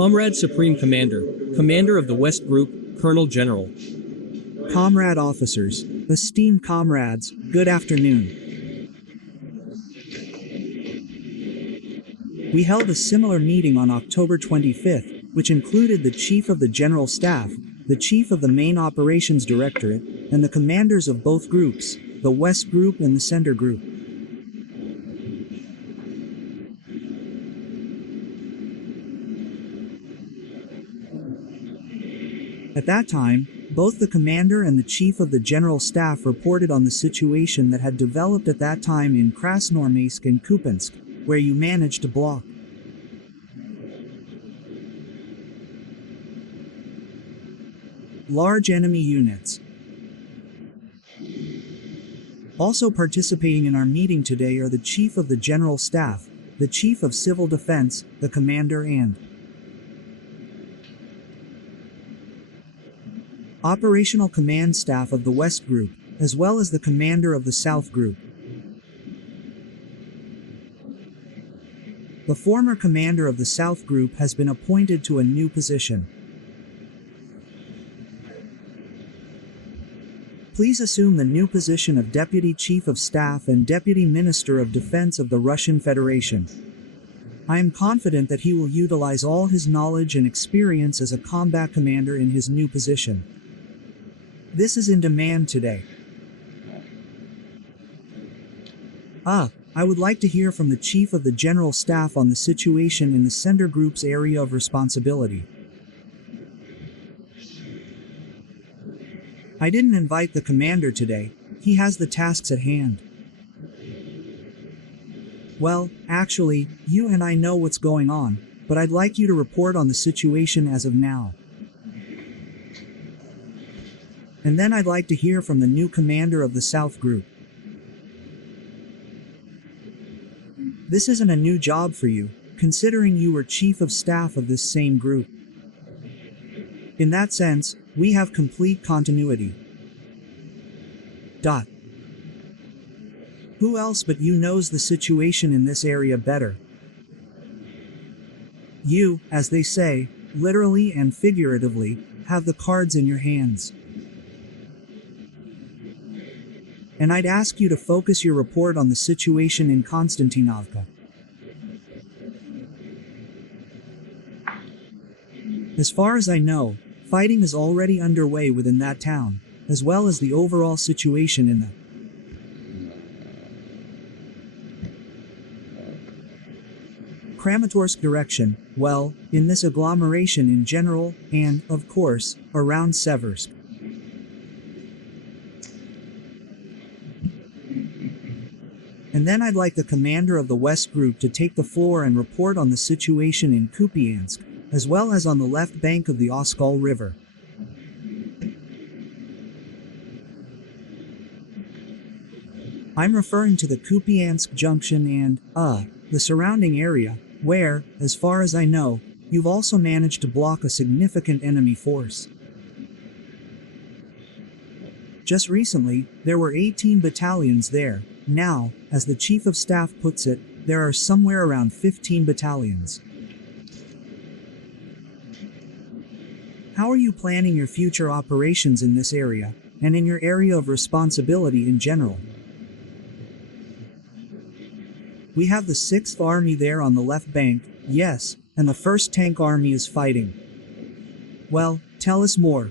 Comrade Supreme Commander, Commander of the West Group, Colonel General. Comrade officers, esteemed comrades, good afternoon. We held a similar meeting on October 25th, which included the Chief of the General Staff, the Chief of the Main Operations Directorate, and the commanders of both groups, the West Group and the Center Group. At that time, both the commander and the chief of the general staff reported on the situation that had developed at that time in Krasnoarmeysk and Kupyansk, where you managed to block. Large enemy units. Also participating in our meeting today are the Chief of the General Staff, the Chief of Civil Defense, the Commander and Operational Command Staff of the West Group, as well as the Commander of the South Group. The former commander of the South Group has been appointed to a new position. Please assume the new position of Deputy Chief of Staff and Deputy Minister of Defense of the Russian Federation. I am confident that he will utilize all his knowledge and experience as a combat commander in his new position. This is in demand today. I would like to hear from the Chief of the General Staff on the situation in the Center Group's area of responsibility. I didn't invite the commander today, he has the tasks at hand. Well, actually, you and I know what's going on, but I'd like you to report on the situation as of now. And then I'd like to hear from the new commander of the South Group. This isn't a new job for you, considering you were Chief of Staff of this same group. In that sense, we have complete continuity. Who else but you knows the situation in this area better? You, as they say, literally and figuratively, have the cards in your hands. And I'd ask you to focus your report on the situation in Konstantinovka. As far as I know, fighting is already underway within that town, as well as the overall situation in the Kramatorsk direction, well, in this agglomeration in general, and, of course, around Seversk. And then I'd like the commander of the West Group to take the floor and report on the situation in Kupyansk, as well as on the left bank of the Oskol River. I'm referring to the Kupyansk junction and, the surrounding area, where, as far as I know, you've also managed to block a significant enemy force. Just recently, there were 18 battalions there. Now, as the Chief of Staff puts it, there are somewhere around 15 battalions. How are you planning your future operations in this area, and in your area of responsibility in general? We have the 6th Army there on the left bank, yes, and the 1st Tank Army is fighting. Well, tell us more.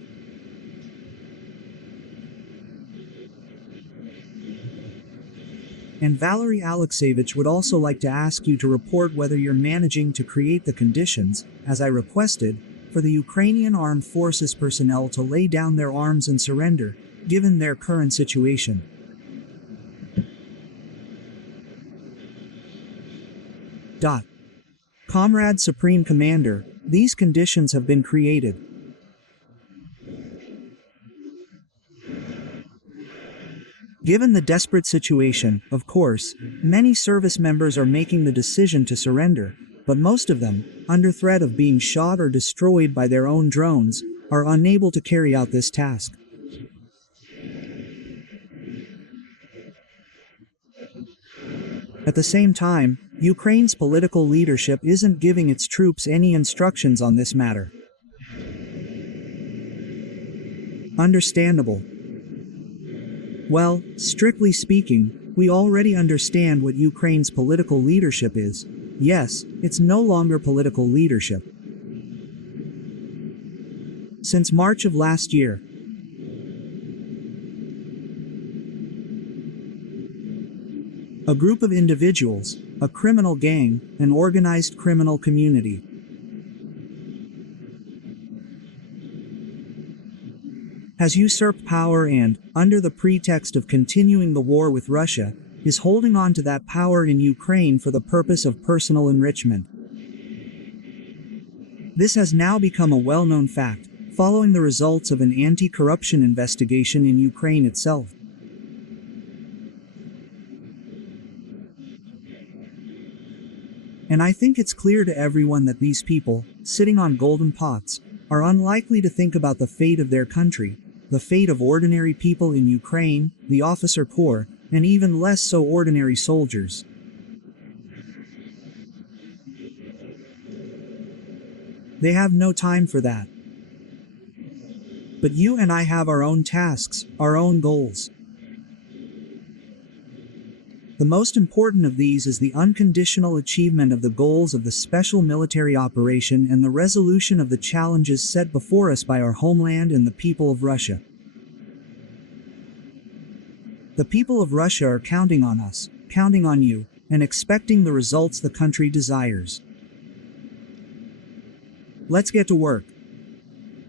And Valery Alexeyevich would also like to ask you to report whether you're managing to create the conditions, as I requested, for the Ukrainian Armed Forces personnel to lay down their arms and surrender, given their current situation. Comrade Supreme Commander, these conditions have been created. Given the desperate situation, of course, many service members are making the decision to surrender, but most of them, under threat of being shot or destroyed by their own drones, are unable to carry out this task. At the same time, Ukraine's political leadership isn't giving its troops any instructions on this matter. Understandable. Well, strictly speaking, we already understand what Ukraine's political leadership is. Yes, it's no longer political leadership. Since March of last year, a group of individuals, a criminal gang, an organized criminal community, has usurped power and, under the pretext of continuing the war with Russia, is holding on to that power in Ukraine for the purpose of personal enrichment. This has now become a well-known fact, following the results of an anti-corruption investigation in Ukraine itself. And I think it's clear to everyone that these people, sitting on golden pots, are unlikely to think about the fate of their country, the fate of ordinary people in Ukraine, the officer corps, and even less so ordinary soldiers. They have no time for that. But you and I have our own tasks, our own goals. The most important of these is the unconditional achievement of the goals of the special military operation and the resolution of the challenges set before us by our homeland and the people of Russia. The people of Russia are counting on us, counting on you, and expecting the results the country desires. Let's get to work.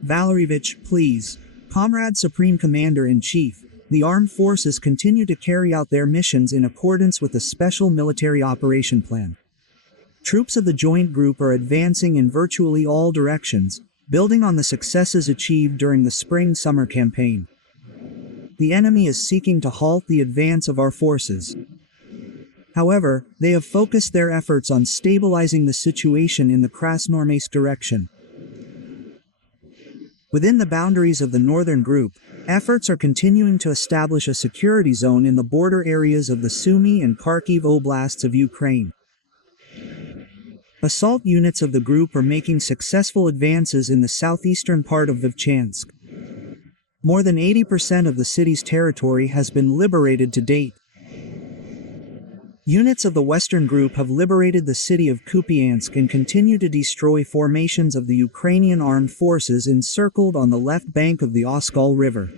Valeryevich, please. Comrade Supreme Commander-in-Chief, the armed forces continue to carry out their missions in accordance with the Special Military Operation Plan. Troops of the Joint Group are advancing in virtually all directions, building on the successes achieved during the spring-summer campaign. The enemy is seeking to halt the advance of our forces. However, they have focused their efforts on stabilizing the situation in the Krasnoarmeysk direction. Within the boundaries of the Northern Group, efforts are continuing to establish a security zone in the border areas of the Sumy and Kharkiv oblasts of Ukraine. Assault units of the group are making successful advances in the southeastern part of Vovchansk. More than 80% of the city's territory has been liberated to date. Units of the Western Group have liberated the city of Kupyansk and continue to destroy formations of the Ukrainian armed forces encircled on the left bank of the Oskol River.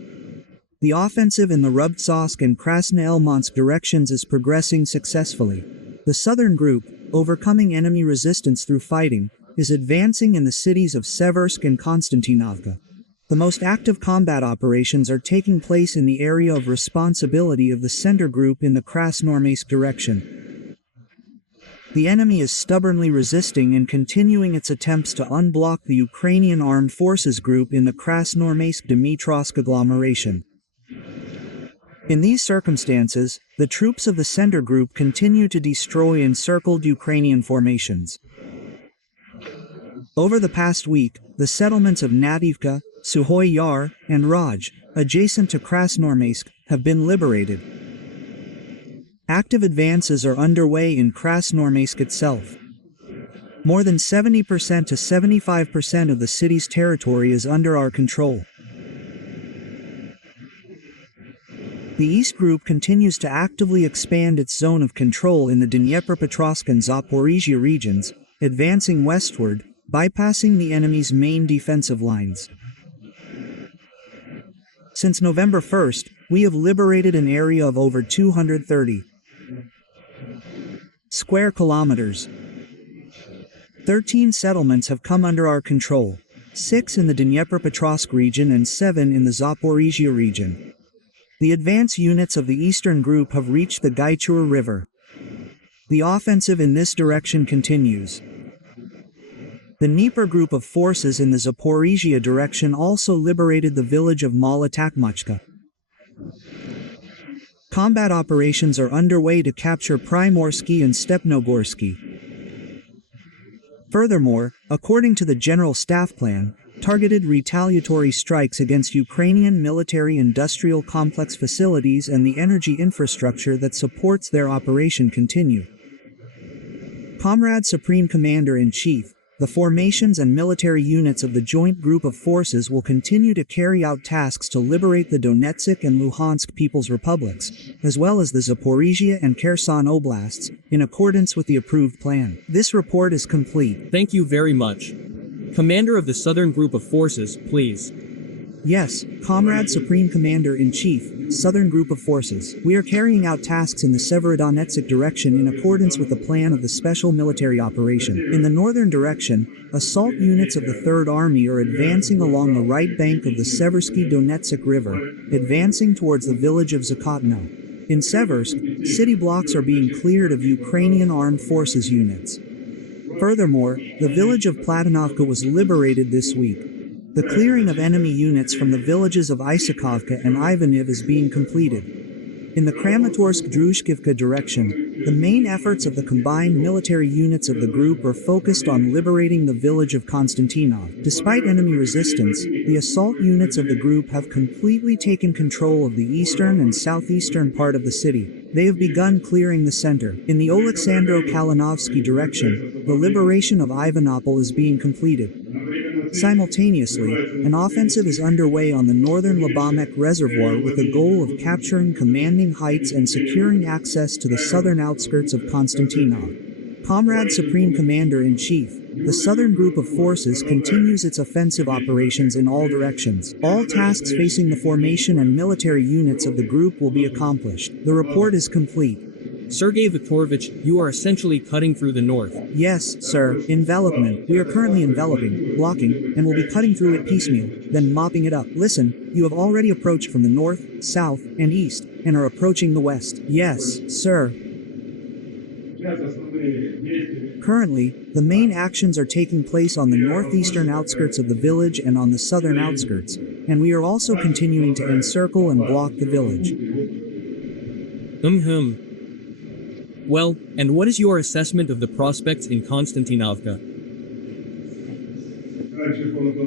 The offensive in the Rubtsovsk and Krasnoelmansk directions is progressing successfully. The Southern Group, overcoming enemy resistance through fighting, is advancing in the cities of Seversk and Konstantinovka. The most active combat operations are taking place in the area of responsibility of the Center Group in the Krasnoarmeysk direction. The enemy is stubbornly resisting and continuing its attempts to unblock the Ukrainian Armed Forces Group in the Krasnoarmeysk-Dmitrovsk agglomeration. In these circumstances, the troops of the Center Group continue to destroy encircled Ukrainian formations. Over the past week, the settlements of Nadivka, Suhoy Yar, and Raj, adjacent to Krasnoarmeysk, have been liberated. Active advances are underway in Krasnoarmeysk itself. More than 70% to 75% of the city's territory is under our control. The East Group continues to actively expand its zone of control in the Dnipropetrovsk and Zaporizhia regions, advancing westward, bypassing the enemy's main defensive lines. Since November 1st, we have liberated an area of over 230 square kilometers. 13 settlements have come under our control, 6 in the Dnipropetrovsk region and 7 in the Zaporizhia region. The advance units of the Eastern Group have reached the Gaichur River. The offensive in this direction continues. The Dnieper group of forces in the Zaporizhia direction also liberated the village of Malotakmachka. Combat operations are underway to capture Primorsky and Stepnogorsky. Furthermore, according to the General Staff Plan, targeted retaliatory strikes against Ukrainian military-industrial complex facilities and the energy infrastructure that supports their operation continue. Comrade Supreme Commander-in-Chief, the formations and military units of the joint group of forces will continue to carry out tasks to liberate the Donetsk and Luhansk People's Republics, as well as the Zaporizhia and Kherson Oblasts, in accordance with the approved plan. This report is complete. Thank you very much. Commander of the Southern Group of Forces, please. Yes, Comrade Supreme Commander-in-Chief, Southern Group of Forces. We are carrying out tasks in the Severodonetsk direction in accordance with the plan of the Special Military Operation. In the northern direction, assault units of the Third Army are advancing along the right bank of the Seversky Donetsk River, advancing towards the village of Zakotno. In Seversk, city blocks are being cleared of Ukrainian armed forces units. Furthermore, the village of Platonovka was liberated this week. The clearing of enemy units from the villages of Isakovka and Ivaniv is being completed. In the Kramatorsk-Druzhkivka direction, the main efforts of the combined military units of the group are focused on liberating the village of Konstantinovka. Despite enemy resistance, the assault units of the group have completely taken control of the eastern and southeastern part of the city. They have begun clearing the center. In the Oleksandro-Kalinovsky direction, the liberation of Ivanopol is being completed. Simultaneously, an offensive is underway on the northern Labamek Reservoir with the goal of capturing commanding heights and securing access to the southern outskirts of Konstantinov. Comrade Supreme Commander-in-Chief, the Southern Group of Forces continues its offensive operations in all directions. All tasks facing the formation and military units of the group will be accomplished. The report is complete. Sergei Viktorovich, you are essentially cutting through the north. Yes, sir. Envelopment. We are currently enveloping, blocking, and will be cutting through it piecemeal, then mopping it up. Listen, you have already approached from the north, south, and east, and are approaching the west. Yes, sir. Currently, the main actions are taking place on the northeastern outskirts of the village and on the southern outskirts, and we are also continuing to encircle and block the village. Well, and what is your assessment of the prospects in Konstantinovka?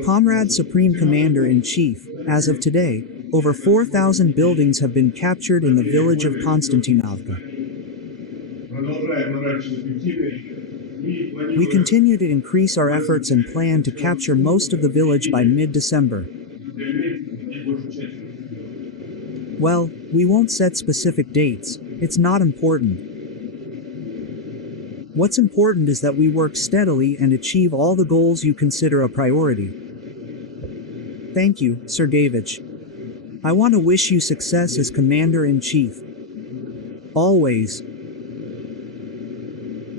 Comrade Supreme Commander-in-Chief, as of today, over 4,000 buildings have been captured in the village of Konstantinovka. We continue to increase our efforts and plan to capture most of the village by mid-December. Well, we won't set specific dates. It's not important. What's important is that we work steadily and achieve all the goals you consider a priority. Thank you, Sergeyevich. I want to wish you success as Commander-in-Chief. Always.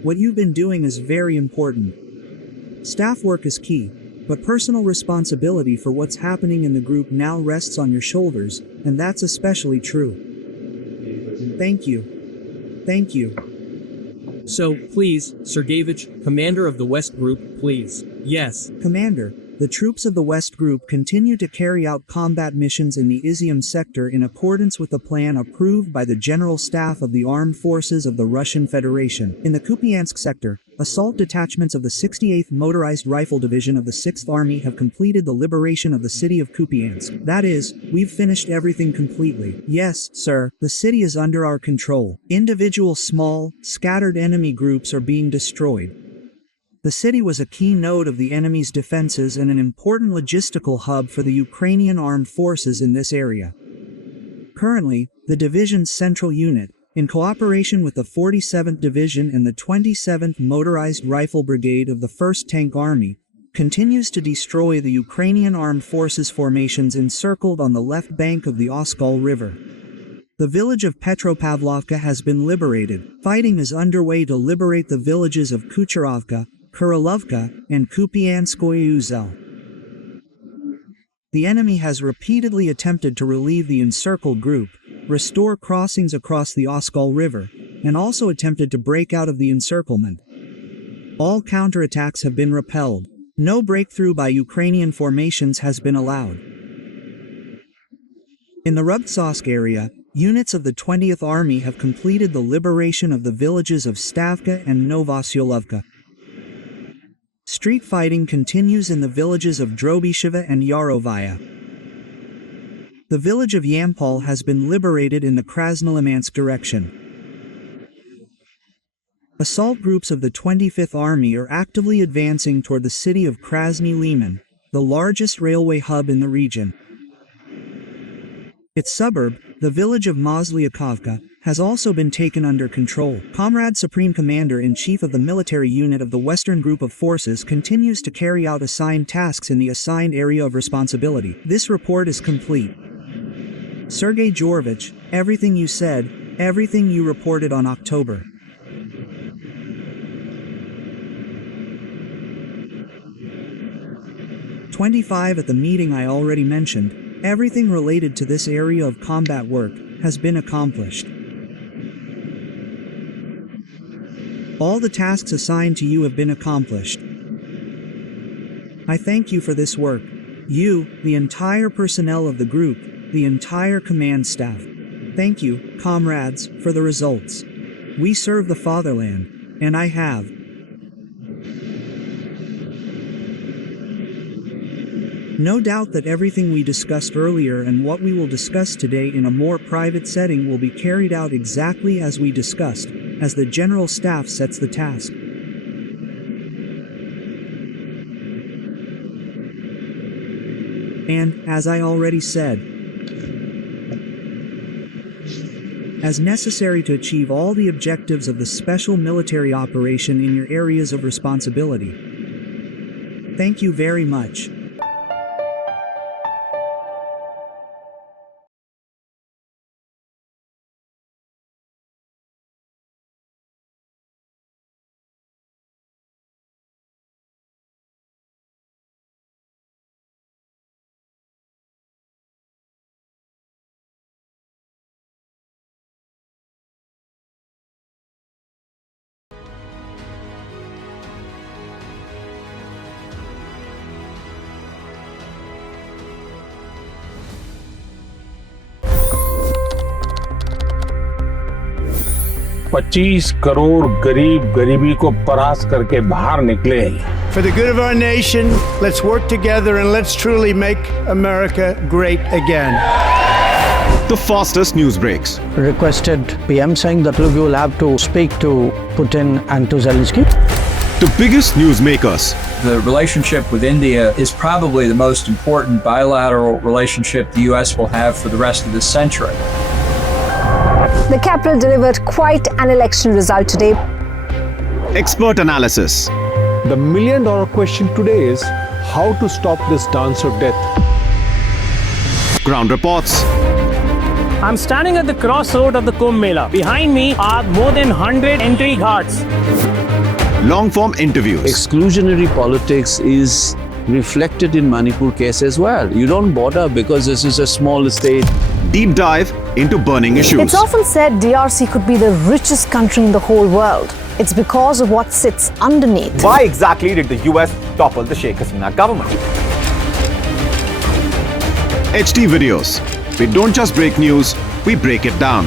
What you've been doing is very important. Staff work is key, but personal responsibility for what's happening in the group now rests on your shoulders, and that's especially true. Thank you. Thank you. So, please, Sergeyevich, Commander of the West Group, please. Yes. Commander, the troops of the West Group continue to carry out combat missions in the Izium sector in accordance with the plan approved by the General Staff of the Armed Forces of the Russian Federation. In the Kupyansk sector, assault detachments of the 68th Motorized Rifle Division of the 6th Army have completed the liberation of the city of Kupyansk. That is, we've finished everything completely. Yes, sir, the city is under our control. Individual small, scattered enemy groups are being destroyed. The city was a key node of the enemy's defenses and an important logistical hub for the Ukrainian armed forces in this area. Currently, the division's central unit, in cooperation with the 47th Division and the 27th Motorized Rifle Brigade of the 1st Tank Army, continues to destroy the Ukrainian armed forces formations encircled on the left bank of the Oskol River. The village of Petropavlovka has been liberated. Fighting is underway to liberate the villages of Kucherovka, Kurilovka, and Kupyanskoye Uzel. The enemy has repeatedly attempted to relieve the encircled group, restore crossings across the Oskol River, and also attempted to break out of the encirclement. All counterattacks have been repelled. No breakthrough by Ukrainian formations has been allowed. In the Rubtsovsk area, units of the 20th Army have completed the liberation of the villages of Stavka and Novosyolovka. Street fighting continues in the villages of Drobisheva and Yarovaya. The village of Yampol has been liberated in the Krasnolimansk direction. Assault groups of the 25th Army are actively advancing toward the city of Krasny Liman, the largest railway hub in the region. Its suburb, the village of Masliakovka, has also been taken under control. Comrade Supreme Commander-in-Chief of the military unit of the Western Group of Forces continues to carry out assigned tasks in the assigned area of responsibility. This report is complete. Sergei Georgevich, everything you said, everything you reported on October 25 at the meeting I already mentioned, everything related to this area of combat work has been accomplished. All the tasks assigned to you have been accomplished. I thank you for this work. You, the entire personnel of the group, the entire command staff. Thank you, comrades, for the results. We serve the fatherland, and I have. No doubt that everything we discussed earlier and what we will discuss today in a more private setting will be carried out exactly as we discussed, as the General Staff sets the task. And, as I already said, as necessary to achieve all the objectives of the special military operation in your areas of responsibility. Thank you very much. $25 crore गरीब गरीबी को परास्त करके बाहर निकले। For the good of our nation, let's work together and let's truly make America great again. The fastest news breaks. Requested PM saying that look, you will have to speak to Putin and to Zelensky. The biggest newsmakers. The relationship with India is probably the most important bilateral relationship the US will have for the rest of this century. The capital delivered quite an election result today. Expert analysis. The million-dollar question today is how to stop this dance of death. Ground reports. I'm standing at the crossroad of the Kumbh Mela. Behind me are more than 100 entry ghats. Long-form interviews. Exclusionary politics is reflected in Manipur case as well. You don't bother because this is a small state. Deep dive into burning issues. It's often said DRC could be the richest country in the whole world. It's because of what sits underneath. Why exactly did the US topple the Sheikh Hasina government? HD videos. We don't just break news, we break it down.